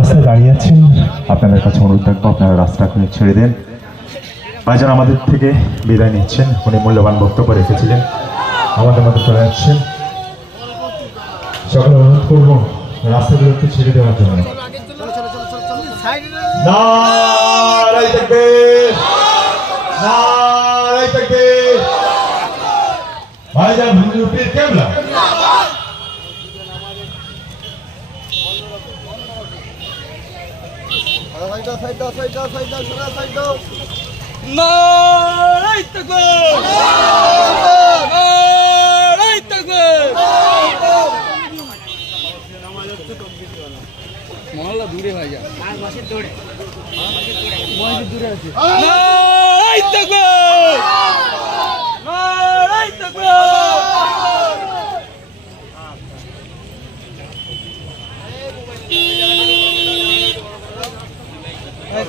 রাস্তায় দাঁড়িয়ে আছেন। আপনাদের কাছে অনুরোধ থাকব, আপনারা রাস্তা খুলে ছেড়ে দেন। ভাইজান আমাদের থেকে বিদায় নিচ্ছেন। উনি মূল্যবান বক্তব্য রেখেছিলেন। আমাদের মধ্যে চলে আসছেন। সকলে অনুরোধ করব রাস্তাগুলো একটু ছেড়ে দেওয়ার জন্য! ভাইজান নারাই তাকবীর নারাই তাকবীর মহল্লা দূরে হয়ে যায় দূরে তাকবীর নারাই